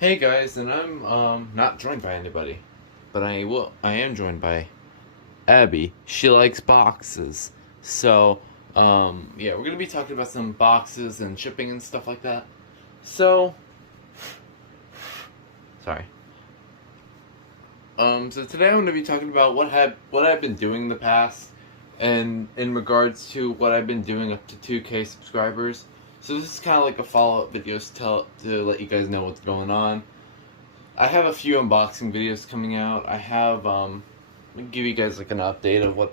Hey guys, and I'm not joined by anybody, but I am joined by Abby. She likes boxes. So, yeah, we're gonna be talking about some boxes and shipping and stuff like that. So, sorry. So today I'm gonna be talking about what I've been doing in the past, and in regards to what I've been doing up to 2K subscribers. So this is kind of like a follow-up video to let you guys know what's going on. I have a few unboxing videos coming out. Let me give you guys like an update of what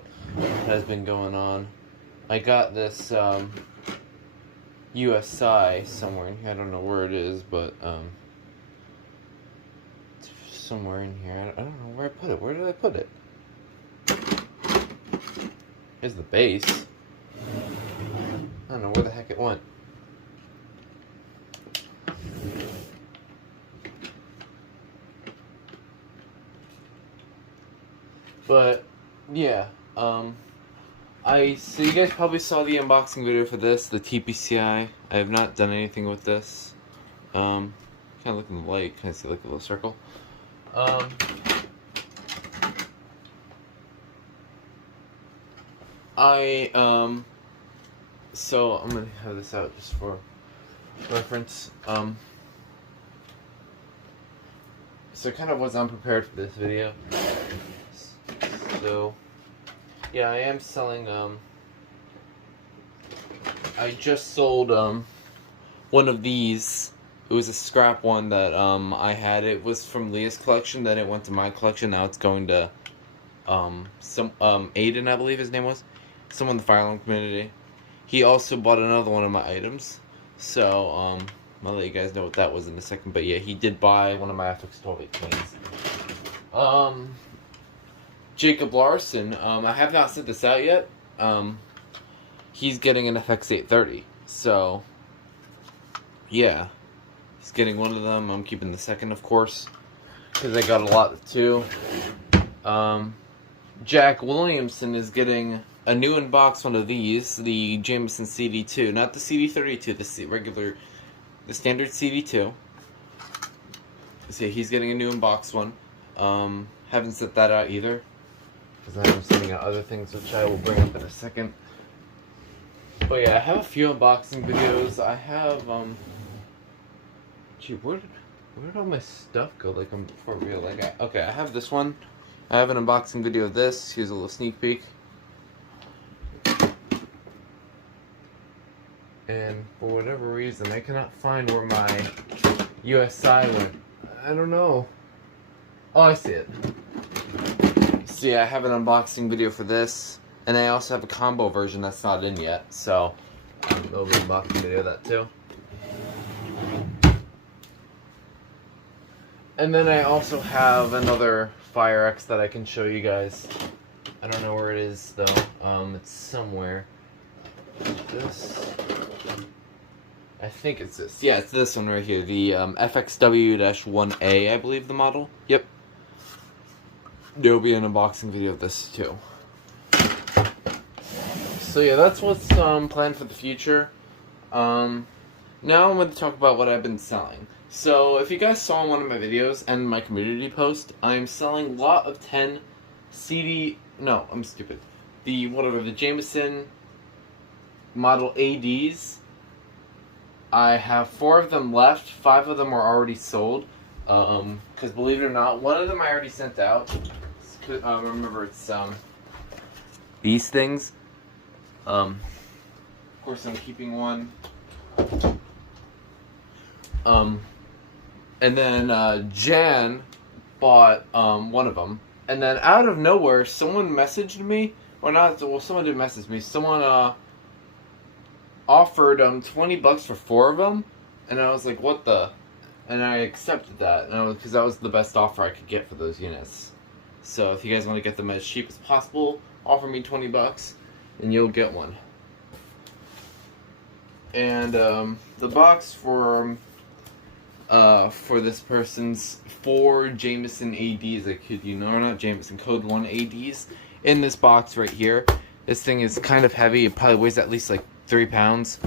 has been going on. I got this USI somewhere in here. I don't know where it is, but it's somewhere in here. I don't know where I put it. Where did I put it? Here's the base. I don't know where the heck it went. But yeah, so you guys probably saw the unboxing video for this, the TPCI. I have not done anything with this. Kind of look in the light. Can I see like a little circle? So I'm gonna have this out just for reference. So kind of was unprepared for this video. So, yeah, I am selling, I just sold, one of these. It was a scrap one that, I had. It was from Leah's collection, then it went to my collection. Now it's going to, Aiden, I believe his name was. Someone in the fire alarm community. He also bought another one of my items. So, I'll let you guys know what that was in a second. But yeah, he did buy one of my FX 12/8 Jacob Larson, I have not sent this out yet. He's getting an FX 830. So, yeah. He's getting one of them. I'm keeping the second, of course, because I got a lot too. Jack Williamson is getting a new inbox one of these, the Jameson CD2. Not the CD32, the standard CD2. So he's getting a new inbox one. Haven't sent that out either, because I'm sending out other things, which I will bring up in a second. But yeah, I have a few unboxing videos. I have, gee, where did all my stuff go? Like, I'm for real. Like, okay, I have this one. I have an unboxing video of this. Here's a little sneak peek. And for whatever reason, I cannot find where my USI went. I don't know. Oh, I see it. So yeah, I have an unboxing video for this, and I also have a combo version that's not in yet, so there'll be an unboxing video of that too. And then I also have another Fire X that I can show you guys. I don't know where it is though. It's somewhere. This, I think it's this. Yeah, it's this one right here. The FXW-1A, I believe the model. Yep. There'll be an unboxing video of this too. So yeah, that's what's planned for the future. Now I'm going to talk about what I've been selling. So if you guys saw one of my videos and my community post, I'm selling lot of 10 CD. No, I'm stupid. The Jameson model ADs. I have 4 of them left. 5 of them are already sold. Because believe it or not, one of them I already sent out. Remember, it's these things. Of course, I'm keeping one. And then Jan bought one of them. And then out of nowhere, someone messaged me, or not? Well, someone did message me. Someone offered $20 for 4 of them, and I was like, what the? And I accepted that, because that was the best offer I could get for those units. So if you guys want to get them as cheap as possible, offer me $20, and you'll get one. And the box for this person's 4 Jameson ADs, I kid you not, not Jameson, Code 1 ADs, in this box right here. This thing is kind of heavy. It probably weighs at least like 3 pounds.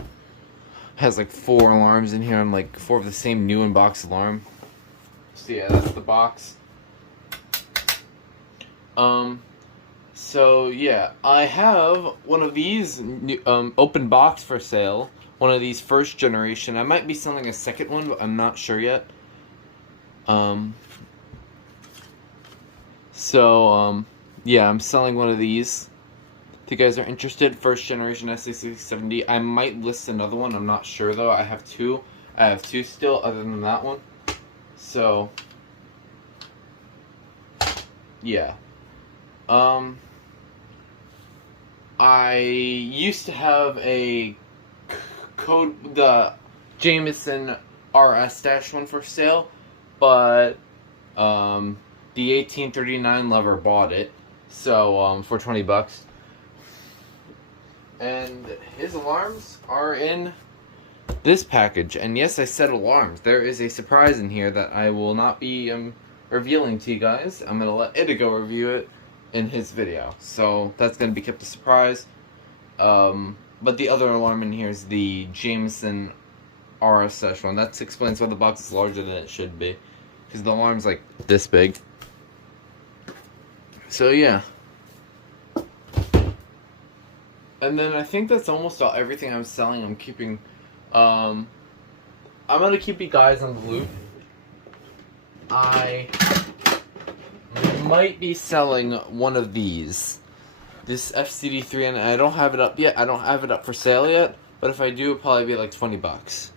Has like 4 alarms in here, and like 4 of the same new in-box alarm. So yeah, that's the box. So yeah, I have one of these open box for sale. One of these first generation. I might be selling a second one, but I'm not sure yet. Yeah, I'm selling one of these. If you guys are interested, first generation SA670. I might list another one. I'm not sure though. I have two. I have two still, other than that one. So yeah. I used to have the Jameson RS-1 for sale, but the 1839 lover bought it, so for $20. And his alarms are in this package. And yes, I said alarms. There is a surprise in here that I will not be revealing to you guys. I'm gonna let Itigo review it in his video, so that's gonna be kept a surprise. But the other alarm in here is the Jameson RS-1. That explains why the box is larger than it should be, because the alarm's like this big. So yeah. And then I think that's almost everything I'm selling. I'm keeping, I'm gonna keep you guys on the loop. I might be selling one of these. This FCD3, and I don't have it up yet. I don't have it up for sale yet, but if I do, it'll probably be like $20.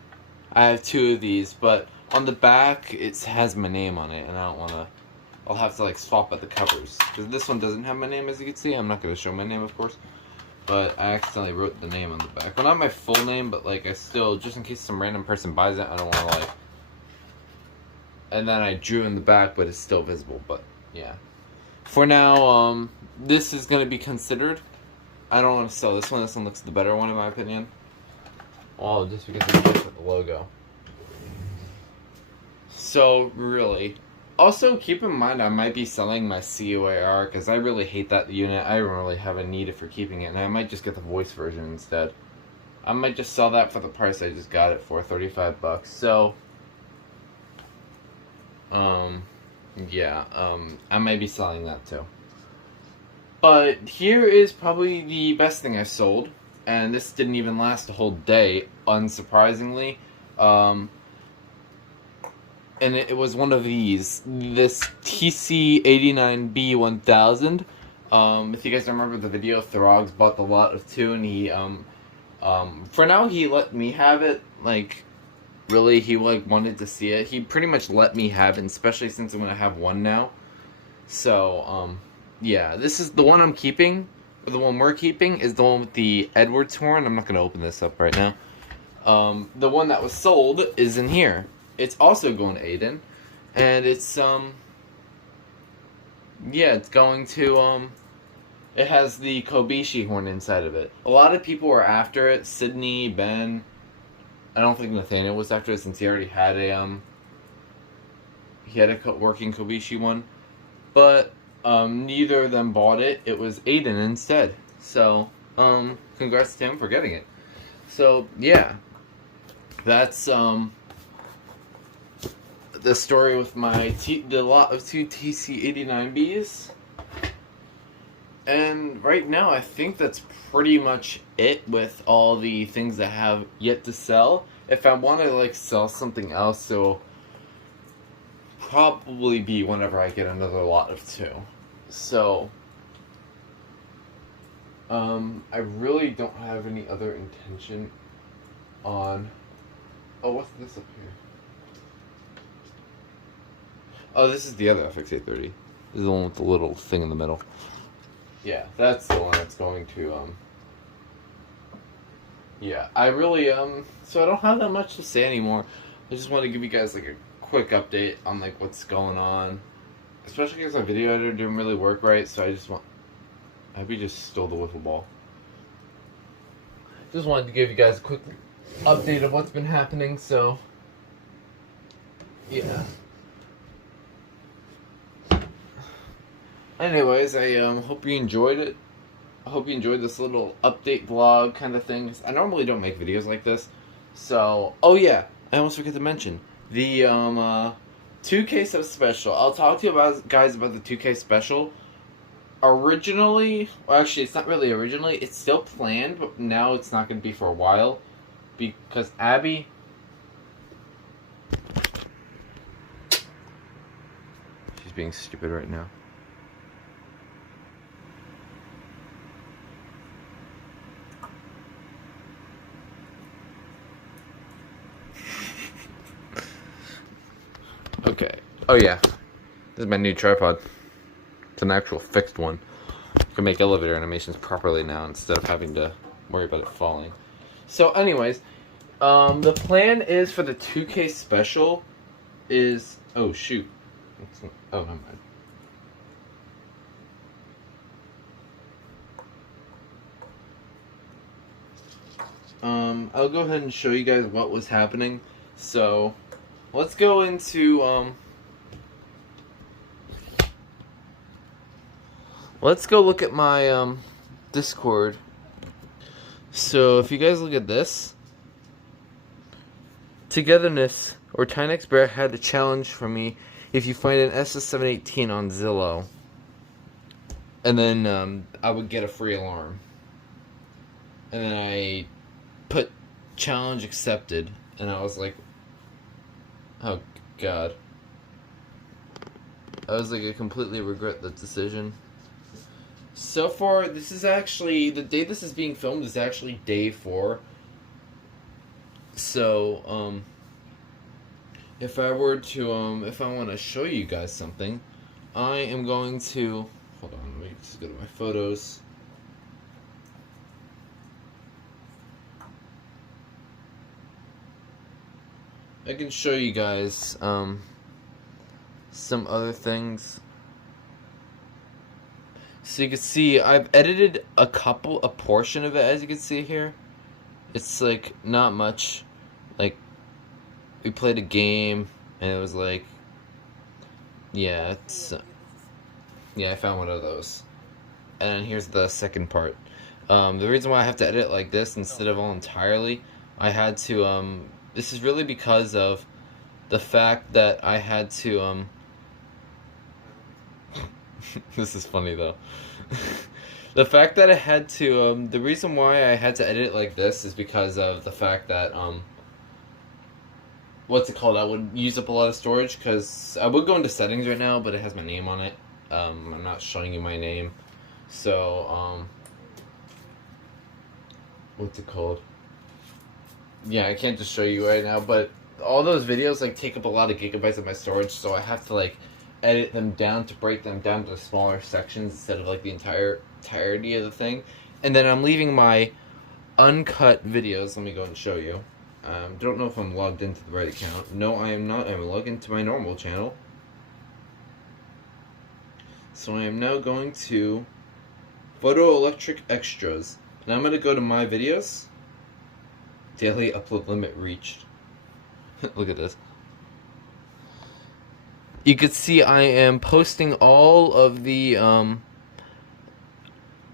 I have two of these, but on the back, it has my name on it, and I don't want to, I'll have to like swap out the covers, because this one doesn't have my name, as you can see. I'm not going to show my name, of course, but I accidentally wrote the name on the back. Well, not my full name, but like I still, just in case some random person buys it, I don't want to like, and then I drew in the back, but it's still visible, but yeah. For now, this is going to be considered. I don't want to sell this one. This one looks the better one, in my opinion. Well, just because it's with the logo. So, really. Also, keep in mind I might be selling my CUAR, because I really hate that unit. I don't really have a need for keeping it, and I might just get the voice version instead. I might just sell that for the price I just got it for, $35. So, yeah, I might be selling that too. But here is probably the best thing I've sold, and this didn't even last a whole day, unsurprisingly. And it was one of these, this TC89B1000. If you guys remember the video, Throgs bought the lot of two, and he, for now he let me have it, like, really, he like wanted to see it. He pretty much let me have it, especially since I'm gonna have one now. So, yeah, this is the one I'm keeping. The one we're keeping is the one with the Edwards horn. I'm not gonna open this up right now. The one that was sold is in here. It's also going to Aiden, and it's yeah, it's going to it has the Kobishi horn inside of it. A lot of people were after it. Sydney, Ben. I don't think Nathaniel was after it, since he already had a working Kobishi one, but neither of them bought it. It was Aiden instead. So congrats to him for getting it. So yeah, that's the story with my the lot of two TC89Bs. And right now, I think that's pretty much it with all the things I have yet to sell. If I want to like sell something else, it'll probably be whenever I get another lot of two. So, I really don't have any other intention on. Oh, what's this up here? Oh, this is the other FX830. This is the one with the little thing in the middle. Yeah, that's the one that's going to, yeah, I really, so I don't have that much to say anymore. I just want to give you guys, like, a quick update on, like, what's going on. Especially because my video editor didn't really work right, so I hope you just stole the wiffle ball. Just wanted to give you guys a quick update of what's been happening, so, yeah. Anyways, I hope you enjoyed it. I hope you enjoyed this little update vlog kind of thing. I normally don't make videos like this. So, oh yeah, I almost forgot to mention. The 2K sub special. I'll talk to you guys about the 2K special. Originally, well, actually, it's not really originally. It's still planned, but now it's not going to be for a while because Abby. She's being stupid right now. Okay. Oh yeah. This is my new tripod. It's an actual fixed one. You can make elevator animations properly now instead of having to worry about it falling. So anyways, the plan is for the 2K special is... Oh shoot. Oh, never mind. I'll go ahead and show you guys what was happening. So, let's go into, let's go look at my, Discord. So, if you guys look at this, Togetherness, or Tynex Bear had a challenge for me if you find an SS718 on Zillow. And then, I would get a free alarm. And then I put challenge accepted, and I was like, oh god. I was like, I completely regret the decision. So far, this is actually, the day this is being filmed is actually day 4. So, if I were to, if I want to show you guys something, I am going to, hold on, let me just go to my photos. I can show you guys some other things. So you can see I've edited a portion of it, as you can see here. It's like not much. Like we played a game and it was like, yeah, it's yeah, I found one of those. And here's the second part. The reason why I have to edit like this instead of all entirely, I had to this is really because of the fact that I had to, this is funny though. The fact that I had to, the reason why I had to edit it like this is because of the fact that, what's it called? I would use up a lot of storage, because I would go into settings right now, but it has my name on it. I'm not showing you my name. So, what's it called? Yeah, I can't just show you right now, but all those videos like take up a lot of gigabytes of my storage, so I have to like edit them down to break them down to smaller sections instead of like the entirety of the thing. And then I'm leaving my uncut videos. Let me go and show you. Don't know if I'm logged into the right account. No, I am not. I'm logged into my normal channel. So I am now going to Photoelectric Extras, and I'm going to go to my videos. Daily upload limit reached. Look at this. You can see I am posting all of the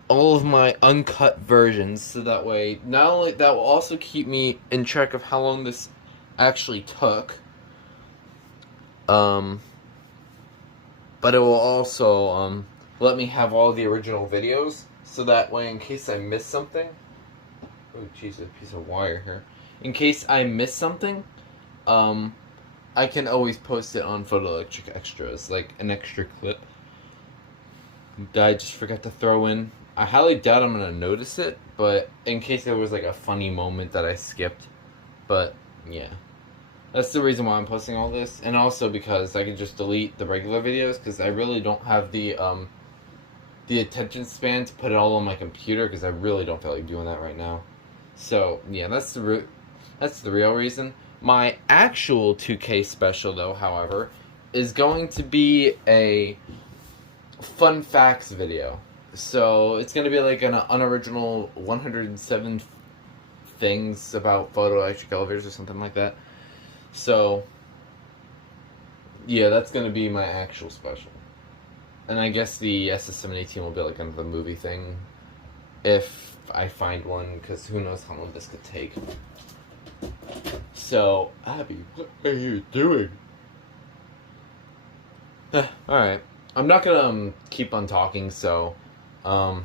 all of my uncut versions, so that way not only that will also keep me in track of how long this actually took, but it will also let me have all the original videos, so that way in case I miss something. Oh jeez, a piece of wire here. In case I miss something, I can always post it on Photoelectric Extras, like an extra clip that I just forgot to throw in. I highly doubt I'm gonna notice it, but in case there was like a funny moment that I skipped. But yeah, that's the reason why I'm posting all this, and also because I can just delete the regular videos, because I really don't have the attention span to put it all on my computer, because I really don't feel like doing that right now. So yeah, that's the real reason. My actual 2K special, though, however, is going to be a fun facts video. So it's going to be like an unoriginal 107 things about photoelectric elevators or something like that. So yeah, that's going to be my actual special. And I guess the SS718 will be like another movie thing, if I find one, because who knows how long this could take. So, Abby, what are you doing? Alright. I'm not gonna keep on talking, so I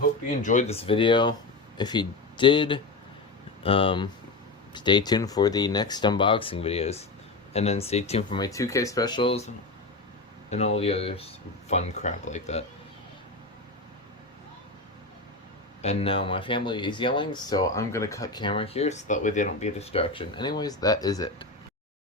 hope you enjoyed this video. If you did, stay tuned for the next unboxing videos. And then stay tuned for my 2K specials and all the other fun crap like that. And now my family is yelling, so I'm gonna cut camera here so that way they don't be a distraction. Anyways, that is it.